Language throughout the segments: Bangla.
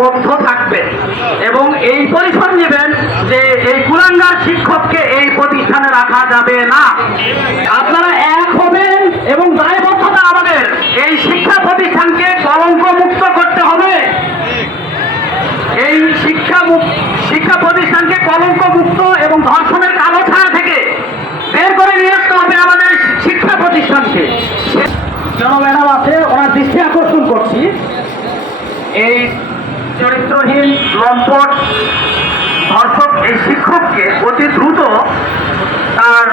একতাবদ্ধ থাকবেন এবং এই পরিশ্রম নেবেন যে এই কুলাঙ্গার শিক্ষককে এই প্রতিষ্ঠানে রাখা যাবে না। আপনারা এক হবেন এবং দায়বদ্ধতা আমাদের। এই শিক্ষা প্রতিষ্ঠানকে কলঙ্ক মুক্ত করতে হবে। এই শিক্ষা শিক্ষা প্রতিষ্ঠানকে কলঙ্ক মুক্ত এবং ধর্ষণের কালো ছায়া থেকে বের করে নিয়ে আসতে হবে আমাদের শিক্ষা প্রতিষ্ঠানকে। ম্যাডাম আছে ওনার দৃষ্টি আকর্ষণ করছি। এই চরিত্রহীন, লম্পট, ধর্ষক এই শিক্ষককে অতি দ্রুত তার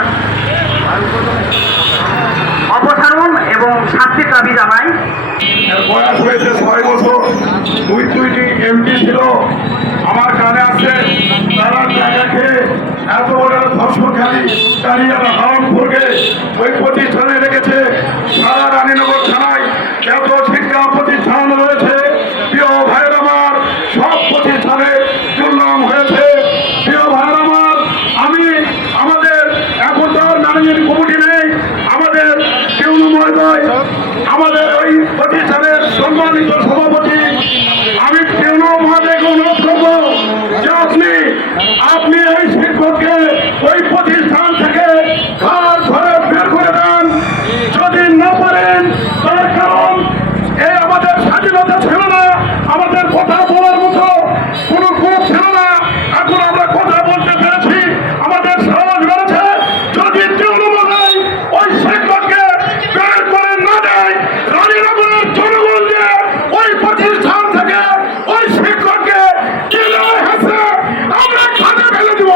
অপসারণ এবং শাস্তির দাবি জানাই বয়স হয়েছে ছয় বছর। দুই দুইটি এমপি ছিল। আমার কানে আছে, তারা জায়গা খেয়ে এত বড় ধর্ষণকারী দাঁড়িয়ে হারমপুরকে। ওই প্রতিষ্ঠানে রেখেছে সারা রানীনগর থানায় এত মহোদয় আমাদের ওই প্রতিষ্ঠানের সম্মানিত সভাপতি আমি কেউ মহাদেবকে অনুরোধ করব যে আপনি আপনি ওই শিক্ষককে ওই প্রতিষ্ঠান থেকে ঘর ঘরে বের করে দেন যদি না পারেন তার কারণ এই আমাদের স্বাধীনতা ছিল না আমাদের কথা বলার মতো কোনো গ্রুপ ছিল না এখন আমরা কথা বলতে পেরেছি আমাদের সাহস বেড়েছে যদি তৃণমূলাই ওই শিক্ষককে বের করে না দেয় রানীনগরের জনগণ যে ওই প্রতিষ্ঠান থেকে ওই শিক্ষককে কিনে হেসে আমরা খাতে ফেলে দিব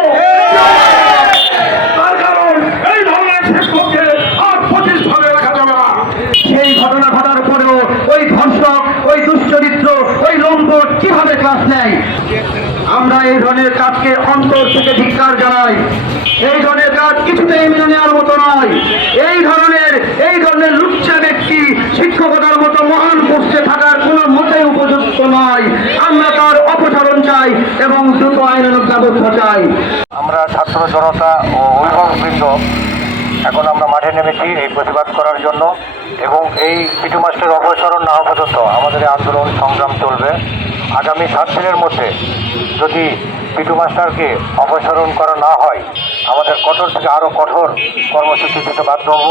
তার কারণ এই ধরনের শিক্ষককে আর প্রতিষ্ঠানে রাখা যাবে না সেই ঘটনা ঘটার পরেও ওই ধর্ষক ওই দুশ্চরিত্র লম্পট কীভাবে ক্লাস নেয়? আমরা এই ধরনের কাজকে অন্তর থেকে ধিক্কার জানাই। এই ধরনের কাজ কিছুতেই মেনে নেওয়ার মতো নয়। এই ধরনের এই ধরনের লুচ্চা ব্যক্তি শিক্ষকতার মতো মহান পোস্টে থাকার কোনো মতেই উপযুক্ত নয়। আমরা তার অপসারণ চাই এবং দ্রুত আইনানুক ব্যবস্থা চাই। আমরা ছাত্র জনতা ও অভিভাবকবৃন্দ এখন আমরা মাঠে নেমেছি এই প্রতিবাদ করার জন্য এবং এই পিটু মাস্টার অপসারণ না পর্যন্ত আমাদের আন্দোলন সংগ্রাম চলবে। আগামী সাত দিনের মধ্যে যদি পিটু মাস্টারকে অপসারণ করা না হয়, আমাদের কঠোর থেকে আরও কঠোর কর্মসূচি দিতে বাধ্য হব।